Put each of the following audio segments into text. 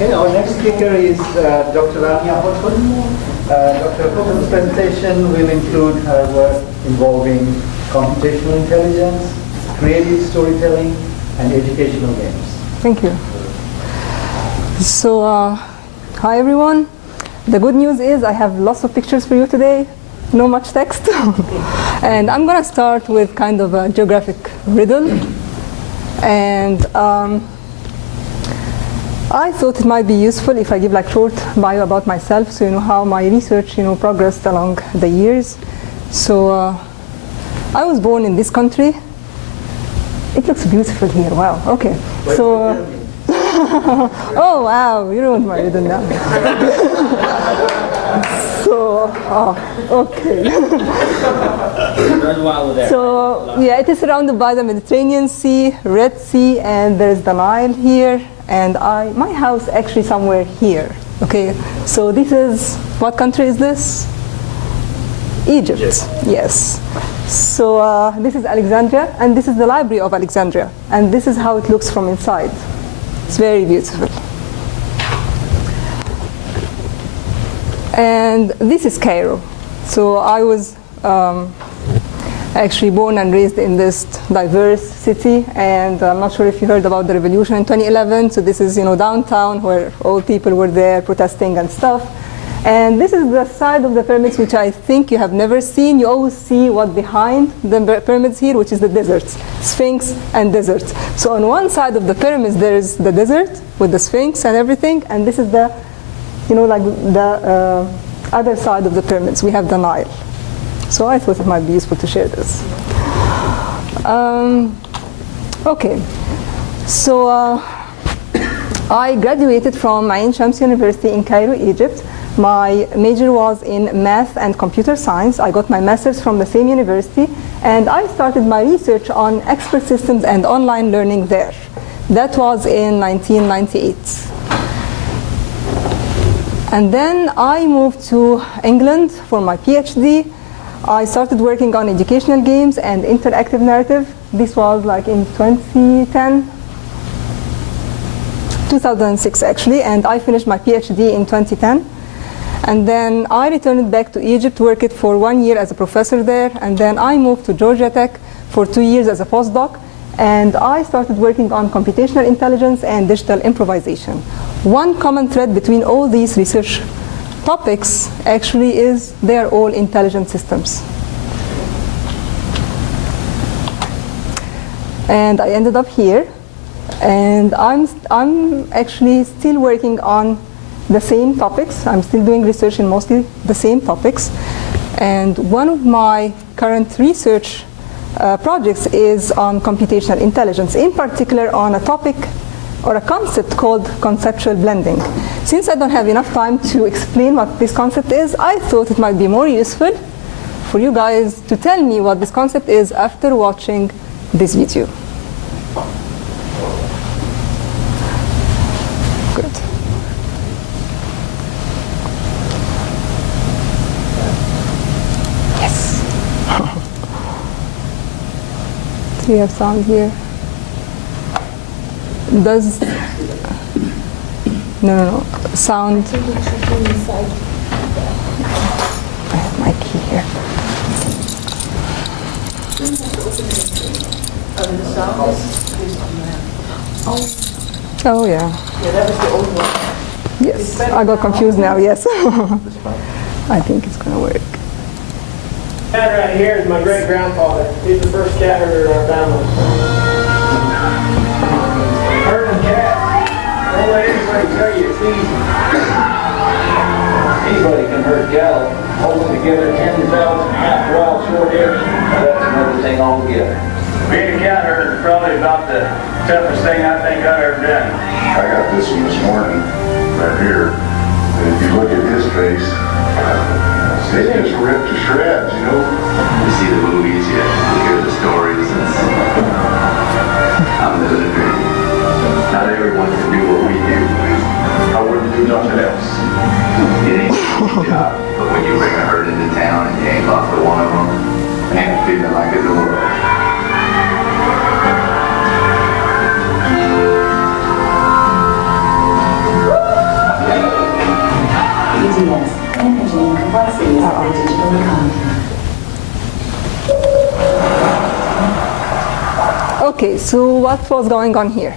Okay, our next speaker is Dr. Rania Hodhod. Dr. Hodhod's presentation will include her work involving computational intelligence, creative storytelling, and educational games. Thank you. So, hi everyone. The good news is I have lots of pictures for you today, no much text. And I'm going to start with kind of a geographic riddle. And I thought it might be useful if I give like short bio about myself, so you know how my research progressed along the years. So I was born in this country. It looks beautiful here. Wow. Okay. So. Oh wow! You ruined my riddle now. So okay. So yeah, it is surrounded by the Mediterranean Sea, Red Sea, and there's the Nile here. And my house actually somewhere here. Okay, so this is, what country is this? Egypt. Yes. So this is Alexandria, and this is the Library of Alexandria, and this is how it looks from inside. It's very beautiful. And this is Cairo. So I was actually born and raised in this diverse city, and I'm not sure if you heard about the revolution in 2011. So this is downtown where all people were there protesting and stuff. And this is the side of the pyramids which I think you have never seen. You always see what behind the pyramids here, which is the deserts, Sphinx and deserts. So on one side of the pyramids there is the desert with the Sphinx and everything, and this is the, like the other side of the pyramids. We have the Nile. So I thought it might be useful to share this. Okay, so I graduated from Ain Shams University in Cairo, Egypt. My major was in math and computer science. I got my master's from the same university, and I started my research on expert systems and online learning there. That was in 1998. And then I moved to England for my PhD. I started working on educational games and interactive narrative. This was like in 2006 actually, and I finished my PhD in 2010. And then I returned back to Egypt, worked for 1 year as a professor there, and then I moved to Georgia Tech for 2 years as a postdoc, and I started working on computational intelligence and digital improvisation. One common thread between all these research topics actually is they are all intelligent systems. And I ended up here, and I'm actually still working on the same topics. I'm still doing research in mostly the same topics. And one of my current research projects is on computational intelligence, in particular on a topic or a concept called conceptual blending. Since I don't have enough time to explain what this concept is, I thought it might be more useful for you guys to tell me what this concept is after watching this video. Good. Yes. Do we have sound here? Does no sound? I have my key here. Oh yeah. Yeah, that was the old one. Yes, I got confused now. Yes. I think it's gonna work. Cat right here is my great grandfather. He's the first cat herder in our family. Herding cats. Don't let anybody tell you it's easy. Anybody can herd cattle, holding together 10,000 half wild short hairs. That's another thing altogether. Being a cat herder is probably about the toughest thing I think I've ever done. I got this one this morning, right here. And if you look at his face, it's just ripped to shreds, you know? You see the movies, you hear the stories. I'm the dream. Not everyone can do what we do. I wouldn't do nothing else. It ain't an easy job, but when you bring a herd into town and you ain't lost but one of them, ain't a feeling like in the world. digital content. Okay, so what was going on here?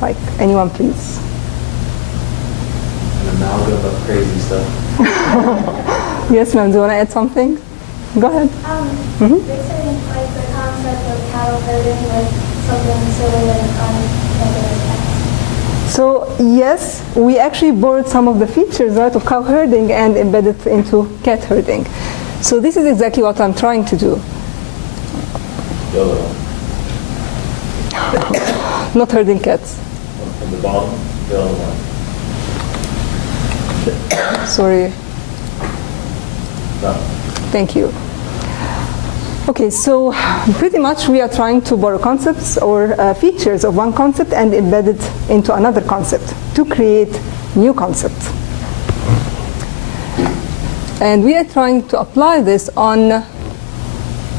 Like, anyone please? An amalgam of crazy stuff. Yes, ma'am, do you want to add something? Go ahead. Mixing like the concept of cattle herding with something silly and unregulated text. So yes, we actually borrowed some of the features out of cow herding and embedded it into cat herding. So this is exactly what I'm trying to do. The other one. Not herding cats. From the bottom, the other one. Sorry. No. Thank you. Okay, so pretty much we are trying to borrow concepts or features of one concept and embed it into another concept to create new concepts. And we are trying to apply this on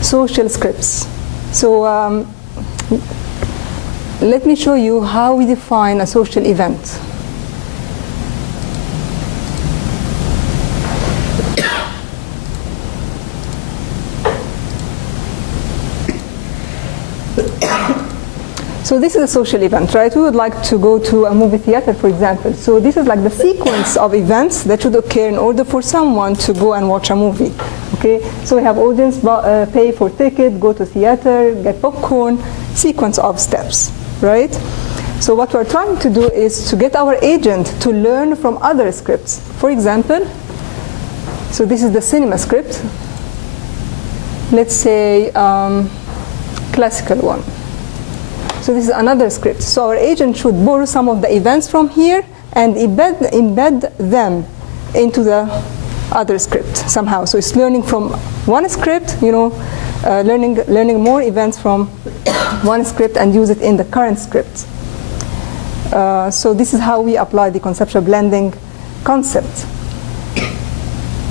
social scripts. So let me show you how we define a social event. So this is a social event, right? We would like to go to a movie theater, for example. So this is like the sequence of events that should occur in order for someone to go and watch a movie. Okay? So we have audience pay for ticket, go to theater, get popcorn, sequence of steps, right? So what we're trying to do is to get our agent to learn from other scripts. For example, so this is the cinema script. Let's say classical one. So this is another script. So our agent should borrow some of the events from here and embed them into the other script somehow. So it's learning from one script, learning more events from one script and use it in the current script. So this is how we apply the conceptual blending concept.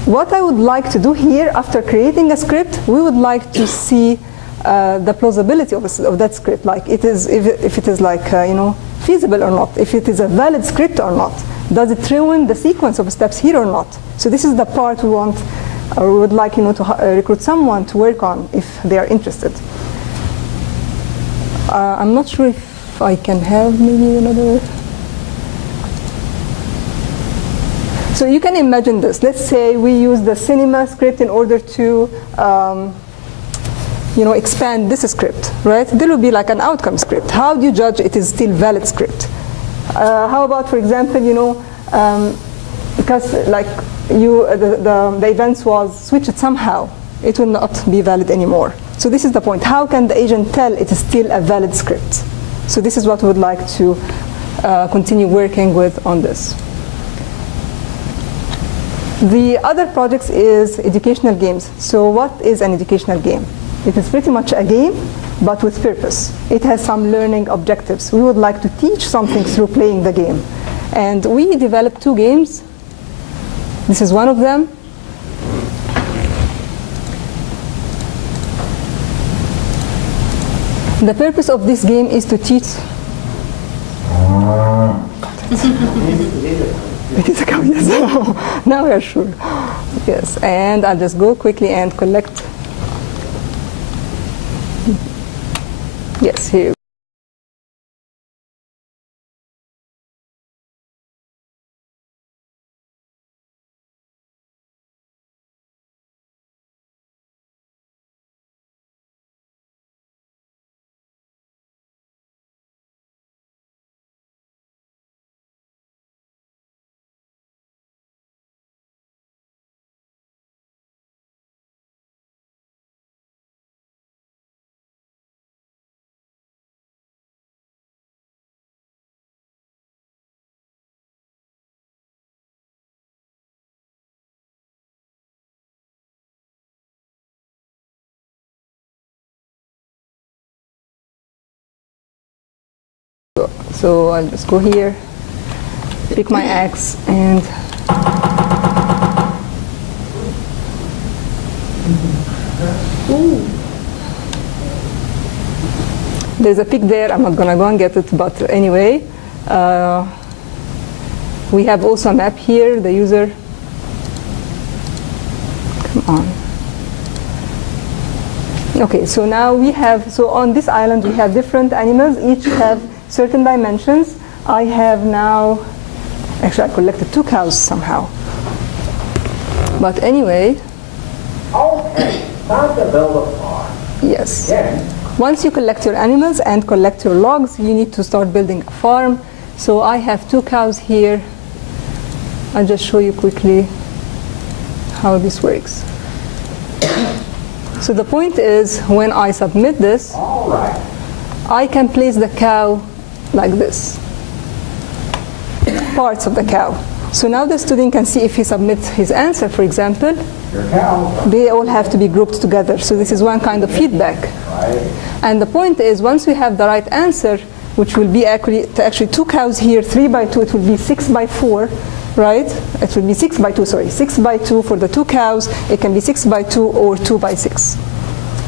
What I would like to do here, after creating a script, we would like to see the plausibility of that script, like if it is like feasible or not, if it is a valid script or not, does it ruin the sequence of steps here or not? So this is the part we want, or we would like to recruit someone to work on if they are interested. I'm not sure if I can have maybe another. So you can imagine this. Let's say we use the cinema script in order to expand this script, right? There will be like an outcome script. How do you judge it is still valid script? How about, for example, because like the events was switched somehow, it will not be valid anymore. So this is the point. How can the agent tell it is still a valid script? So this is what we would like to continue working with on this. The other projects is educational games. So what is an educational game? It is pretty much a game, but with purpose. It has some learning objectives. We would like to teach something through playing the game. And we developed 2 games. This is one of them. The purpose of this game is to teach. It is a cow, yes. Now we are sure. Yes, and I'll just go quickly and collect. Yes, here. So I'll just go here, pick my axe, and there's a pig there. I'm not gonna go and get it, but anyway, we have also a map here. The user. Come on. Okay, so now we have, so on this island we have different animals, each have certain dimensions. I have now, actually I collected 2 cows somehow. But anyway. Okay, time to build a farm. Yes. Yeah. Once you collect your animals and collect your logs, you need to start building a farm. So I have 2 cows here. I'll just show you quickly how this works. So the point is, when I submit this, All right. I can place the cow like this. Parts of the cow. So now the student can see if he submits his answer, for example, Your cows. they all have to be grouped together. So this is one kind of feedback. Right. And the point is, once we have the right answer, which will be actually 2 cows here, 3 by 2, it will be 6 by 4, right? It will be 6 by 2, sorry, 6 by 2 for the 2 cows. It can be 6 by 2 or 2 by 6,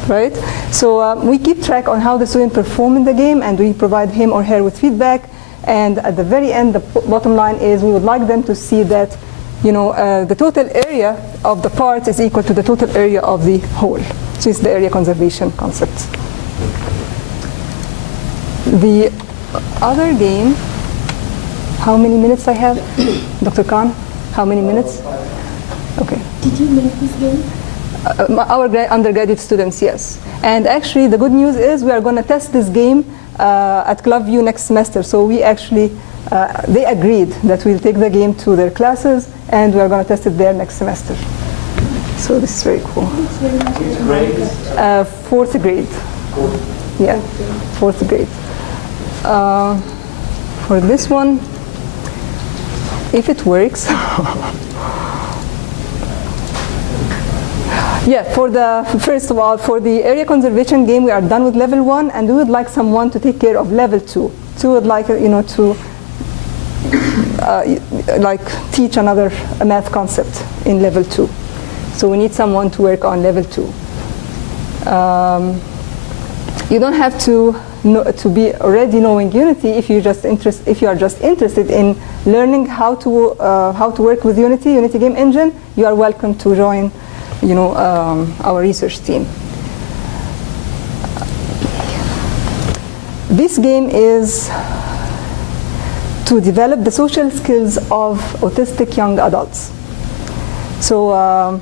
right? So we keep track on how the student perform in the game, and we provide him or her with feedback. And at the very end, the bottom line is we would like them to see that, you know, the total area of the parts is equal to the total area of the whole. So it's the area conservation concept. The other game, how many minutes I have? Dr. Khan, how many minutes? Okay. Did you make this game? Our undergraduate students, yes. And actually, the good news is we are going to test this game at Colloquium next semester. So we actually, they agreed that we'll take the game to their classes, and we are going to test it there next semester. So this is very cool. Which grade? 4th grade. Yeah, 4th grade. For this one, if it works, yeah, first of all, for the area conservation game, we are done with level 1, and we would like someone to take care of level 2. So we would like, you know, to like teach another math concept in level 2. So we need someone to work on level 2. You don't have to be already knowing Unity if you are just interested in learning how to work with Unity game engine. You are welcome to join, you know, our research team. This game is to develop the social skills of autistic young adults. So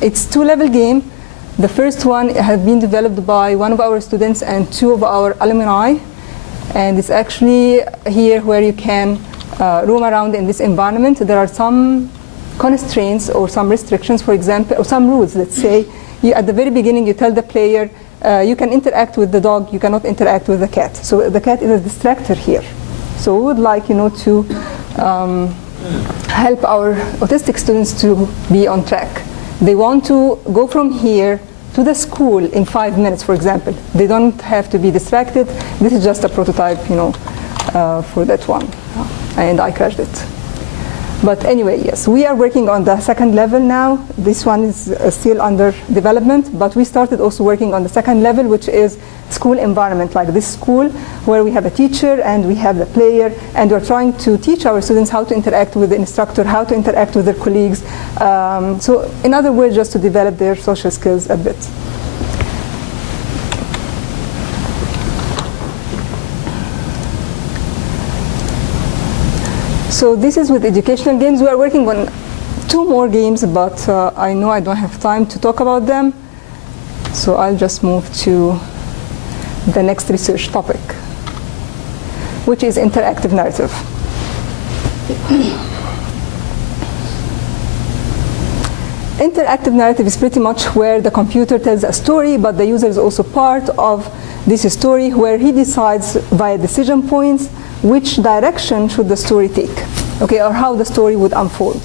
it's 2-level game. The first one has been developed by one of our students and 2 of our alumni, and it's actually here where you can roam around in this environment. There are some constraints or some restrictions, for example, or some rules. Let's say at the very beginning you tell the player you can interact with the dog, you cannot interact with the cat. So the cat is a distractor here. So we would like, you know, to help our autistic students to be on track. They want to go from here to the school in 5 minutes, for example. They don't have to be distracted. This is just a prototype, you know, for that one. And I crashed it. But anyway, yes, we are working on the 2nd level now. This one is still under development, but we started also working on the 2nd level, which is school environment, like this school, where we have a teacher and we have the player, and we're trying to teach our students how to interact with the instructor, how to interact with their colleagues. So in other words, just to develop their social skills a bit. So this is with educational games. We are working on 2 more games, but I know I don't have time to talk about them. So I'll just move to the next research topic, which is interactive narrative. Interactive narrative is pretty much where the computer tells a story, but the user is also part of this story, where he decides via decision points which direction should the story take, okay, or how the story would unfold.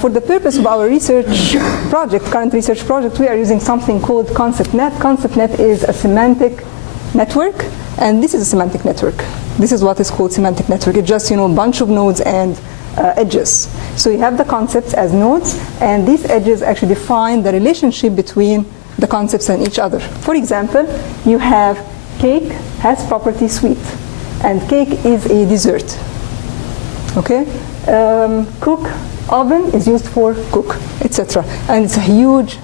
For the purpose of our research project, current research project, we are using something called ConceptNet. ConceptNet is a semantic network, and this is a semantic network. This is what is called semantic network. It's just, you know, a bunch of nodes and edges. So you have the concepts as nodes, and these edges actually define the relationship between the concepts and each other. For example, you have cake has property sweet, and cake is a dessert. Okay, cook Oven is used for cook, etc. And it's a huge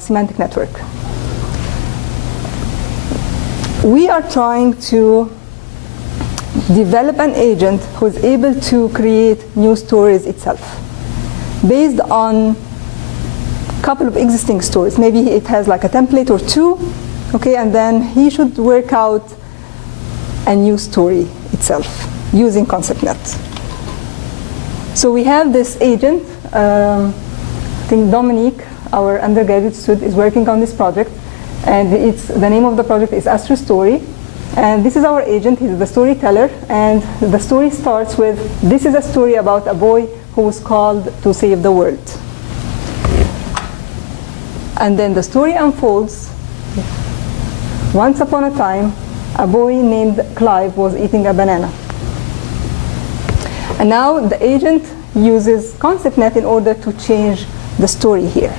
semantic network. We are trying to develop an agent who is able to create new stories itself based on a couple of existing stories. Maybe it has like a template or two, okay, and then he should work out a new story itself using ConceptNet. So we have this agent. I think Dominique, our undergraduate student, is working on this project, and the name of the project is Astro Story. And this is our agent. He's the storyteller, and the story starts with, this is a story about a boy who was called to save the world. And then the story unfolds. Once upon a time, a boy named Clive was eating a banana. And now the agent uses ConceptNet in order to change the story here.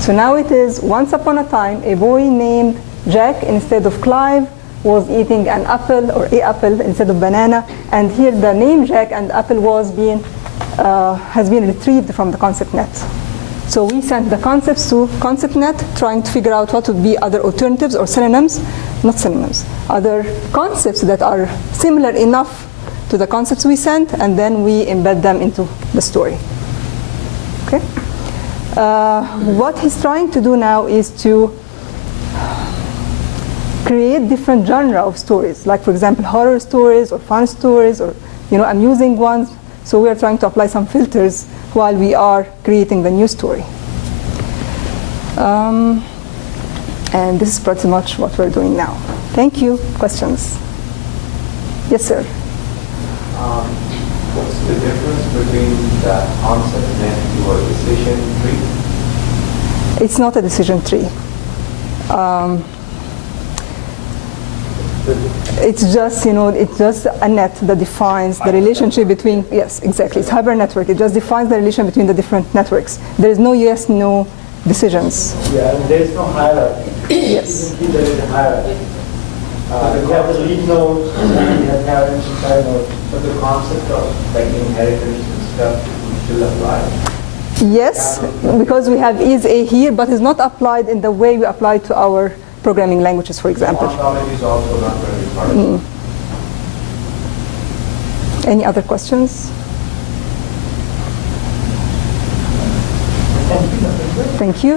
So now it is, once upon a time, a boy named Jack instead of Clive was eating an apple, or a apple instead of banana, and here the name Jack and apple has been retrieved from the ConceptNet. So we sent the concepts to ConceptNet, trying to figure out what would be other alternatives or synonyms, not synonyms, other concepts that are similar enough to the concepts we sent, and then we embed them into the story. Okay? What he's trying to do now is to create different genre of stories, like for example horror stories or fun stories or amusing ones. So we are trying to apply some filters while we are creating the new story. And this is pretty much what we're doing now. Thank you. Questions? Yes, sir. What's the difference between the ConceptNet to a decision tree? It's not a decision tree. It's just, it's just a net that defines the relationship between, yes, exactly, it's hyper network. It just defines the relation between the different networks. There is no yes, no decisions. Yeah, and there is no hierarchy. Yes. Even if there is a hierarchy. You have the lead nodes, and you have parents and child nodes. But the concept of like inheritance and stuff would still apply. Yes, because we have is a here, but it's not applied in the way we apply to our programming languages, for example. Ontology is also not going to be part of it. Any other questions? Thank you.